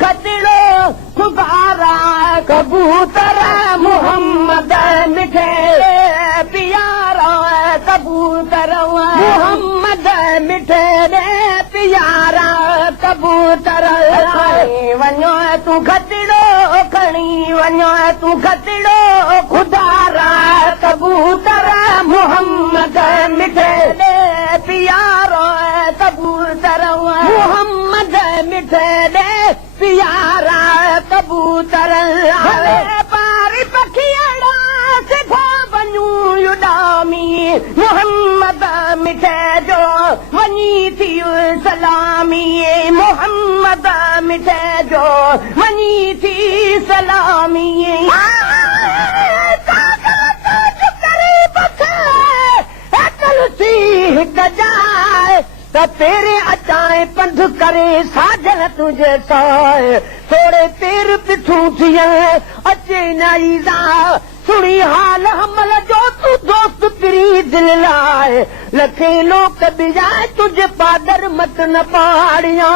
खतड़ो खुदारा कबूतर मोहम्मद मिठे प्यारा कबूतर मोहम्मद मिठे प्यारा कबूतर वञो तूं खतड़ो खणी वञो तूं खतड़ो खुदारा कबूतर मोहम्मद मिठे प्यारो कबूतर मोहम्मद मिठे प्यारा कबूतर पारी पखियड़ा सिखो वञू उॾामी मोहम्मद मिठे जो वञी थी सलामी मोहम्मद मिठे जो वञी थी सलामी तेरे अचाए पंध करे साजल तुझे साए थोड़े पेर पिछू थिया अचे नाईज़ा सुनी हाल हमल जो तू दोस्त पिरी दिल लाए लखे लोक बिजाए तुझे पादर मत न पाड़िया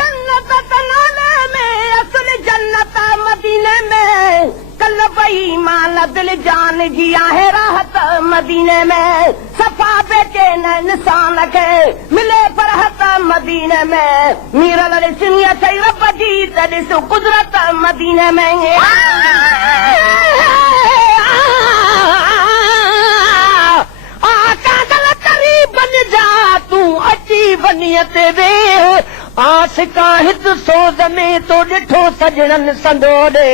जन्नत तनाले में असल जन्नत मदीने में कल पई माल दिल जान जी आहे राहत मदीने में सफा बेचे न इंसान खे मिले फरहत मदीने में मीरल ॾिसणी अथई रब जी त ॾिस कुदरत मदीने में तूं अची वञीअ ते वे आशिका हित सोज़ में तो ॾिठो सजणनि संदो ॾे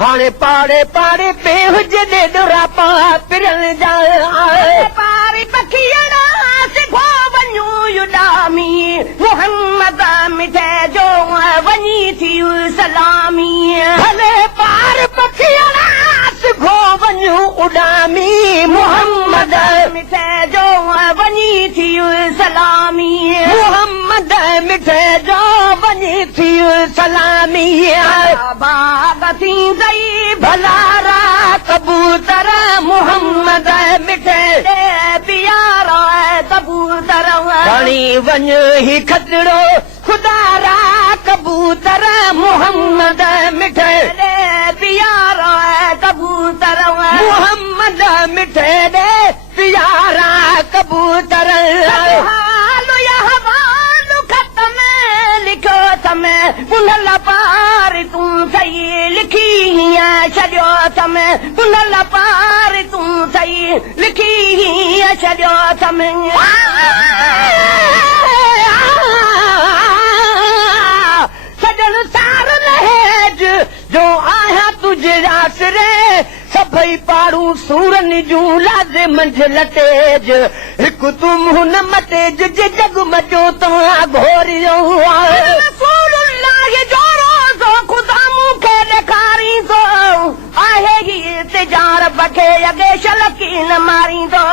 हाणे पाड़े पाड़े पे हुजे ॾोरापा पिरल जा पारी पखियड़ा सिखो वञू उॾामी मोहम्मद मिठे जो वञी थी सलामी हले पार पखियड़ा सिखो वञू उॾामी मोहम्मद मिठे जो वञी थी सलामी मोहम्मद मिठे जो वञी थी सलामी बाग थींदई भलारा कबूतर मोहम्मद मिठे प्यारा कबूतर खणी वञ ही खतड़ो खुदारा कबूतर मोहम्मद मिठे प्यारा कबूतर मोहम्मद मिठे प्यारा कबूतर लिखो तमें पुनल पार तूं सही लिखी छॾियो तमें पुनल पार तूं सही लिखी छॾियो तमें सजन सार लहेज जो आहियां तुझे आसरे सभई पाड़ू सूरनि जूं लाज़े मंझ लटेज हिकु तूं हुन मटेज जे जग मचो तव्हां घोरियो ख़ुदा मूंखे ॾेखारींदो आहे ही तिजार बखे अॻे शलकीन मारींदो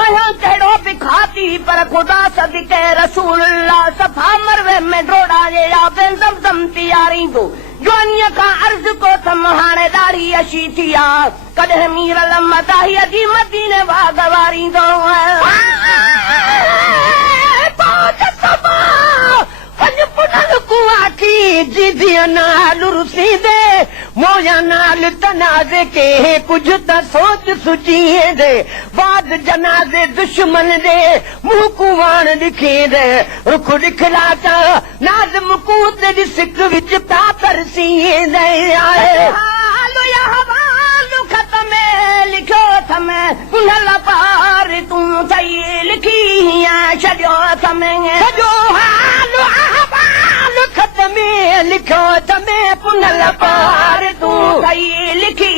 आहियां कहिड़ो बि खाती पर ख़ुदा सदिके रसूल सफ़ा मरवे में डोड़ाए दम तयारींदो जवानीअ खां अर्ज़ को थम हाणे ॾाढी अशी थी आहे कॾहिं मीरल मदाहीअ जी मदीने बाग वारींदो नाल रुसींदे मोया नाल तनाज़े के कुझ त सोच सुचीं दे बाद जनाज़े दुश्मन दे मुंह कुवाण ॾिखींदे रुख ॾिखला त नाज़ मुकूत ॾिसिक विच पातर सींदे आहे खत में लिखियो थमें पुनल पार तूं सही लिखी छॾियो थमें सॼो हाल खत में लिखियो थमें पुनल पार तूं सही लिखी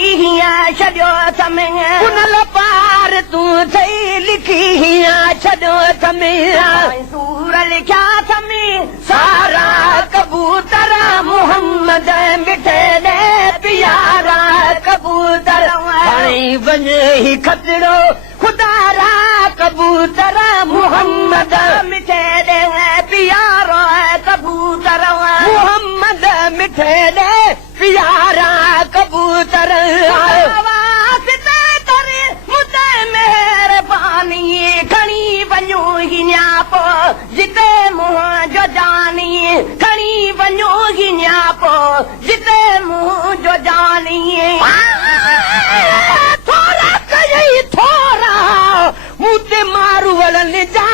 छॾियो थमें पुनल पार तूं सही लिखी छॾियो थमें सूर लिखिया थमें सारा कबूतर मोहम्मद मिठे प्यारा कबूतर वञ ही खतड़ो खुदारा कबूतर मोहम्मद मिठे प्यारो कबूतर मोहम्मद मिठे प्यारा कबूतर मेहरबानी खणी वञो ही न्यापो जिते मुंहिंजो जानी खणी वञो ही न्यापो जिते मुंहुं जो जानी थोरा कयई थोरा मूं ते मारू वलनि जा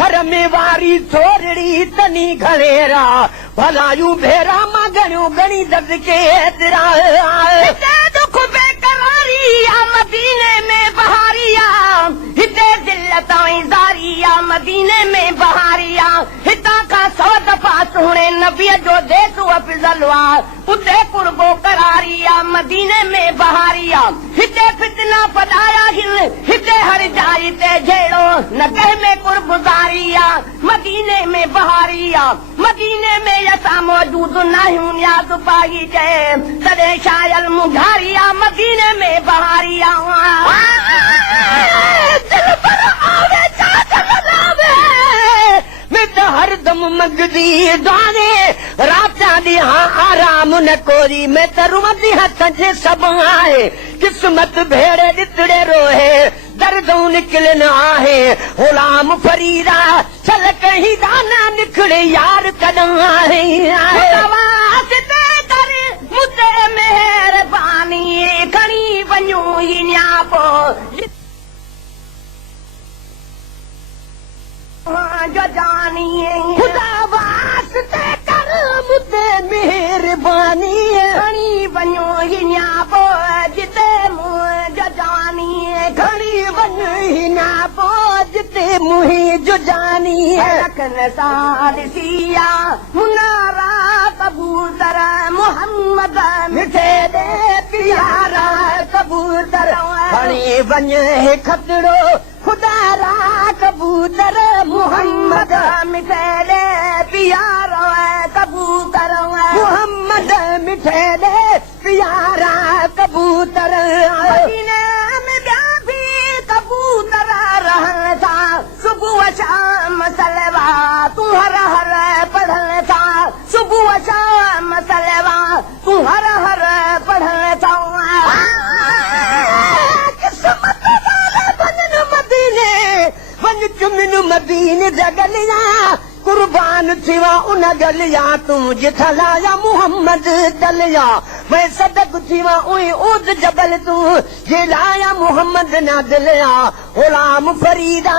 थर में वारी थोरड़ी तनी घड़ेरा भलायूं भेरा मां गणियो गणी दर्द के एतिरा हिते दुख बेकरारिया मदीने में बहारिया हिते दिलत ज़ारिया मदीने में बहारिया हितां खां 100 दफ़ा सुहिणे नबीअ जो देस अफ़ज़ल उते कुर्बो करारिया मदीने में बहारिया हिते फितना पढ़ाया हिते हर जाई ते जहिड़ो न कंहिं में कुर्बुज़ारिया मदीने में बहारिया मदीने में असां मौजूद नाहियूं नियाज़ पाही चए तॾहिं शायल मुझारिया मदीने में बहारिया दिल पर आवे मैं तो हरदम मंगदी दाने रात ॾींहं आराम न कोरी मैं त रुमदी हथ जे सभु आहे किस्मत भेड़े ॾितड़े रोहे दर्दूं निकिरन आहे गुलाम फरीदा चल कहीं दाना निकिरे यार कॾहिं आहे मुते महिरबानी खणी वञूं ही न्यापो जो जानी खुदा वास्ते कर मुते मेहरबानी खणी वञो ही न्यापो जिते मुंहुं जो जानी खणी वञो ही न्यापो जिते मुंहुं जो जानी रखन सादिसिया मुनारा कबूतर मोहम्मद मिठे दे प्यारा कबूतर खणी वञे खतरो खुदा रा कबूतर मोहम्मद मिठे दे प्यारा कबूतर मोहम्मद मिठे दे प्यारा कबूतर मदीने में ॿिया बि कबूतर रहनि था सुबुह शाम सलवा तूं हर हर पढ़नि था सुबुह शाम सलवा तूं हर हर पढ़नि था किस्मत वञ चुमिन मदीने जगलिया कुर्बान थिवा उन गलिया तूं जिथलाया मोहम्मद दलिया मैं सदक थिवा उई उद जबल तूं जिलाया मोहम्मद ना दलिया गुलाम फरीदा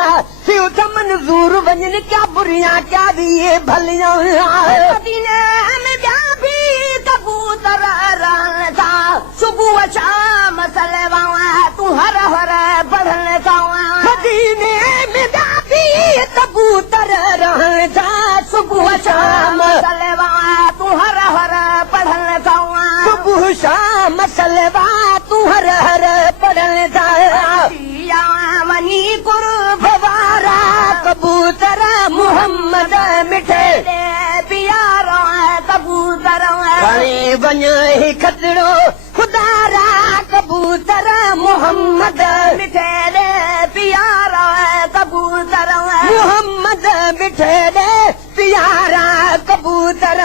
थियो चमन ज़ूर वञन क्या बुरिया क्या भी ये भलिया मदीने में ॿिया बि कबूतर रहनि था सुबुह शाम सलवा तूं हर हर पढ़नि था मदीने में ॿिया बि कबूतर रहनि था सुबुह शाम सलवा तूं हर हर पढ़नि था सुबुह शाम सलवा तूं हर हर पढ़नि था वञी कुर्ब वारा कबूतर मोहम्मद मिठे प्यारा कबूतर खणी वञे खतरो खुदा रा कबूतर मोहम्मद मिठे प्यारा कबूतर मोहम्मद मिठे प्यारा कबूतर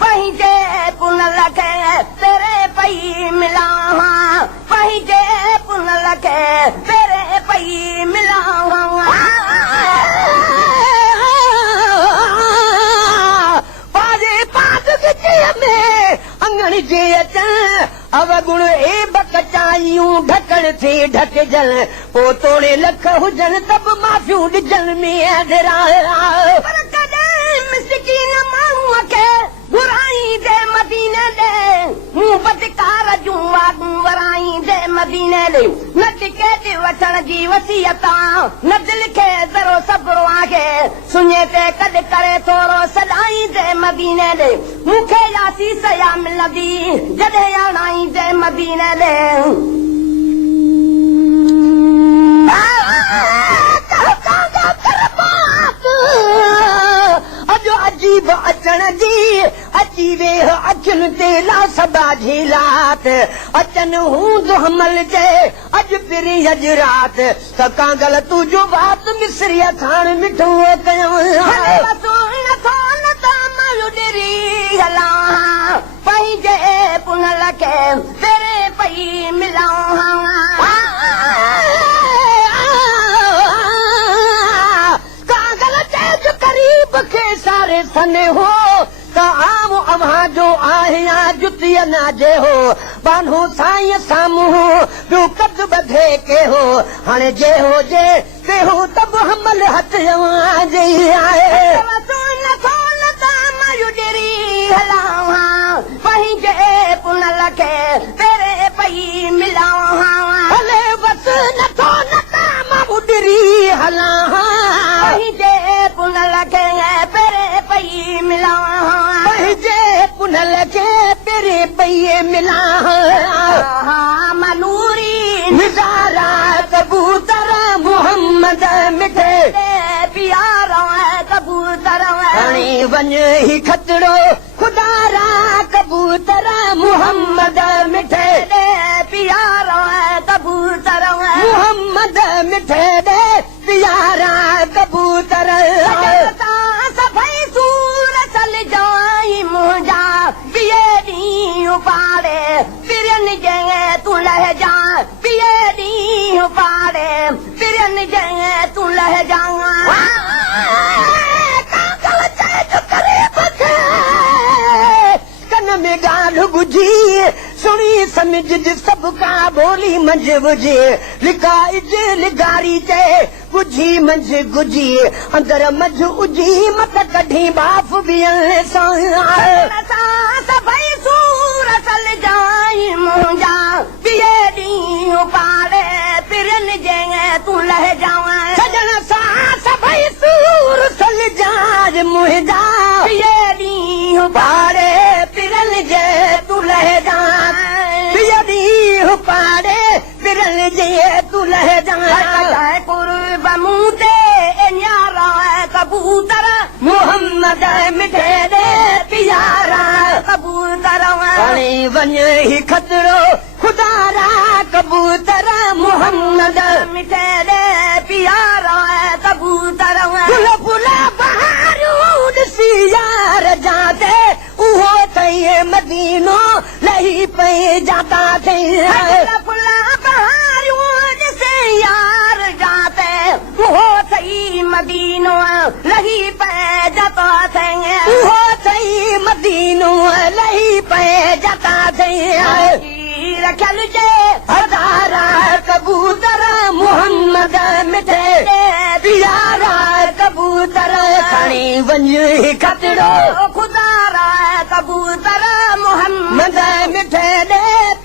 पंहिंजे पुन लखे तेरे पई मिला पंहिंजे पुन लखे तेरे पई मिला में अंगण जे अचनि अवगुण ए बकचायूं ढकण थी ढकजल पोइ तोड़े लख हुजनि त बि माफ़ियूं ॾिजनि में पर कॾहिं मिसकीन माण्हूअ खे घुराई दे मदीने ॾे मूं बदकार जूं वागूं वराई दे मदीने ॾे न टिकेट वठण जी वसियत न दिलि खे ज़रो सब्र आहे सुञे ते कॾ करे थोरो सॾाई दे मदीने ॾे मूंखे यासी सया मिलंदी जॾहिं आणाई दे मदीने ॾे अॼु अजीब अचण जी अची वेह अखियुनि ते लासबा झीलात अचनि हूंद हमल जे अॼु पिरी अॼु राति सकां गल तुंहिंजो बात मिसरी खाण मिठो कयो पंहिंजे पुन लखे तेरे पई मिलां सने हो त आम अव्हां जो आहियां जुती नाजे हो बानो साईं साम्हूं ॿियो कद ॿधे के हो हाणे जे हो जे ते हो त बि हमल हथ अव्हां जे आहे पंहिंजे पुनल खे तेरे पई मिलां हले बस नथो न उॾरी हलां पंहिंजे पुनल खे तेरे पई मिलां पंहिंजे पुनल खे तेरे पई मिलां मनूरी निज़ारा कबूतर मोहम्मद मिठे प्यारा कबूतर खणी वञ ही खतरो खुदारा कबूतर मोहम्मद मिठे प्यारा कबूतर मोहम्मद मिठे प्यारा कबूतर सभई सूर चल जाई मुंहिंजा पिए ॾींहुं पाड़े पिरन जे तूं लह जा पिए ॾींहुं पाड़े पिरन जे तूं लह जा कन में ॻाल्हि ॿुधी सुणी सम्झ सभु का ॿोली मंझि बुझी लिकाइज लिगारी चए ॿुझी मंझि गुझी अंदर मंझि उजी मत कढी बाफ़ बीहण सां सभई सूर चल जाई मुंहिंजा पिए ॾींहुं पाड़े पिरन जे तूं लह जावां सजण सां सभई सूर चल जाई मुंहिंजा पिए ॾींहुं पाड़े पिरन जे तूं लह जा पिए ॾींहुं पाड़े पिरन जे तूं लह जा कुर्ब मूं ते न्यारा कबूतर मोहम्मद मिठे प्यारा कबूतर खणी वञ ही खतरो खुदारा कबूतर मोहम्मद मिठे प्यारा कबूतर फुल फुल बहारूं ॾिसी यार जाते उहो थई मदीनो लही पई जाता थई फुल बहारूं ॾिसी यार जाते उहो थई मदीनो लही पई जाता थई उहो थई मदीनो लही पई जाता थई रखियल जे हज़ारा कबूतर मोहम्मद मिठे प्यारा कबूतर खणी वञ खतरो खुदारा कबूतर मोहम्मद मिठे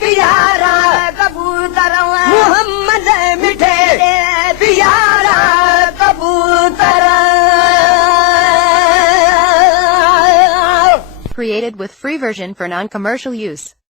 प्यारा कबूतर मोहम्मद मिठे प्यारा कबूतर. Created with free version for non-commercial use.